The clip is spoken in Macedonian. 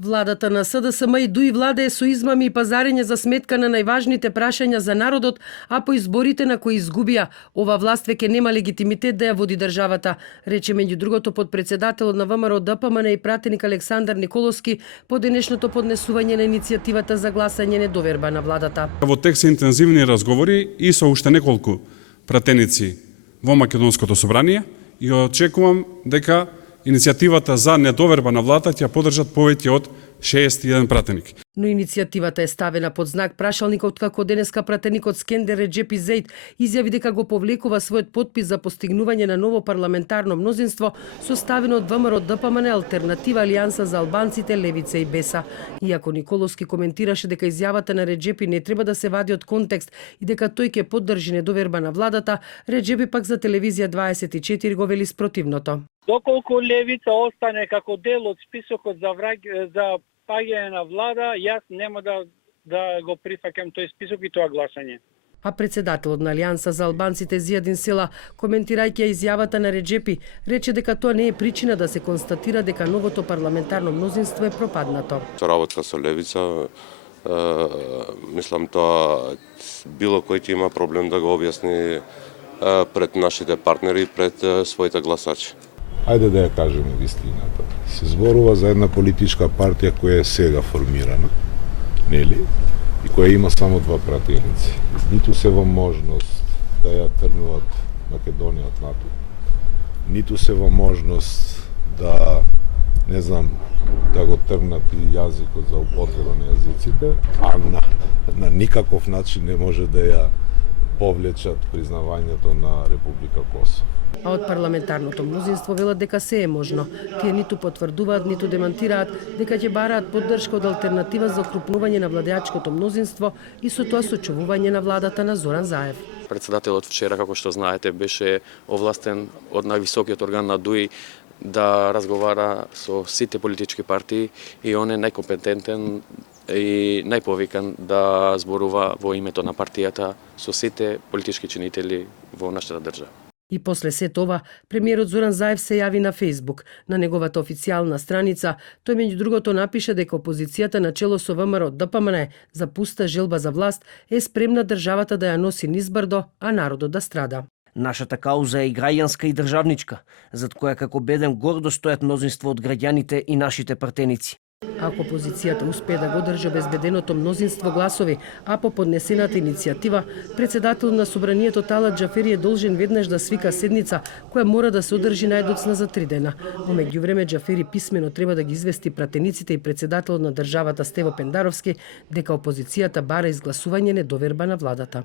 Владата на СДСМ и ДУИ владее со измами и пазарење за сметка на најважните прашања за народот, а по изборите на кои изгубија, ова власт веќе нема легитимитет да ја води државата, рече меѓу другото подпредседателот на ВМРО ДПМН и пратеник Александар Николовски по денешното поднесување на иницијативата за гласање недоверба на владата. Во тек се интензивни разговори и со уште неколку пратеници во Македонското собрание и очекувам дека иницијативата за недоверба на владата ќе поддржат повеќе од 61 пратеник. Но иницијативата е ставена под знак прашалник откако денеска пратеникот Скендер Реджепи Зејд изјави дека го повлекува својот подпис за постигнување на ново парламентарно мнозинство составено од ВМРО ДПМН, Алтернатива, Алијанса за албанците, Левица и Беса. Иако Николовски коментираше дека изјавата на Реджепи не треба да се вади од контекст и дека тој ќе поддржи недоверба на владата, Реджепи пак за телевизија 24 го вели спротивното. Доколку Левица остане како дел од списокот за паѓање на влада, јас нема да го прифаќам тој список и тоа гласање. А председателот на Алијанса за албанците Зијадин Села, коментирајќи изјавата на Реджепи, рече дека тоа не е причина да се констатира дека новото парламентарно мнозинство е пропаднато. Работа со Левица, мислам тоа било кој ќе има проблем да го објасни пред нашите партнери, пред своите гласачи. Ајде да ја кажеме вистината. Се зборува за една политичка партија која е сега формирана, нели? И која има само два пратеници. Ниту се во можност да ја тргнуваат Македонија од НАТО, ниту се во можност да, не знам, да го тргнат и јазикот за употреба на јазиците, а на никаков начин не може да ја повлечат признавањето на Република Косово. А од парламентарното мнозинство велат дека се е можно. Тие ниту потврдуваат, ниту демантираат дека ќе бараат поддршка од алтернатива за окрупнување на владеачкото мнозинство и со тоа сочувување на владата на Зоран Заев. Председателот вчера, како што знаете, беше овластен од највисокиот орган на ДУИ да разговара со сите политички партии и он е најкомпетентен и најповикан да зборува во името на партијата со сите политички чинители во нашата држава. И после се това, премиерот Зоран Заев се јави на Фејсбук. На неговата официјална страница, тој меѓу другото напише дека опозицијата на чело со ВМРО ДПМН за пуста желба за власт е спремна државата да ја носи низбрдо, а народот да страда. Нашата кауза е и граѓанска и државничка, зад која како беден гордо стојат мнозинство од граѓаните и нашите пратеници. Ако опозицијата успее да го држи обезбеденото мнозинство гласови, а по поднесената иницијатива, председател на собранието Талат Џафери е должен веднаш да свика седница која мора да се одржи најдоцна за 3 дена. Во меѓувреме Џафери писмено треба да ги извести пратениците и председателот на државата Стево Пендаровски дека опозицијата бара изгласување недоверба на владата.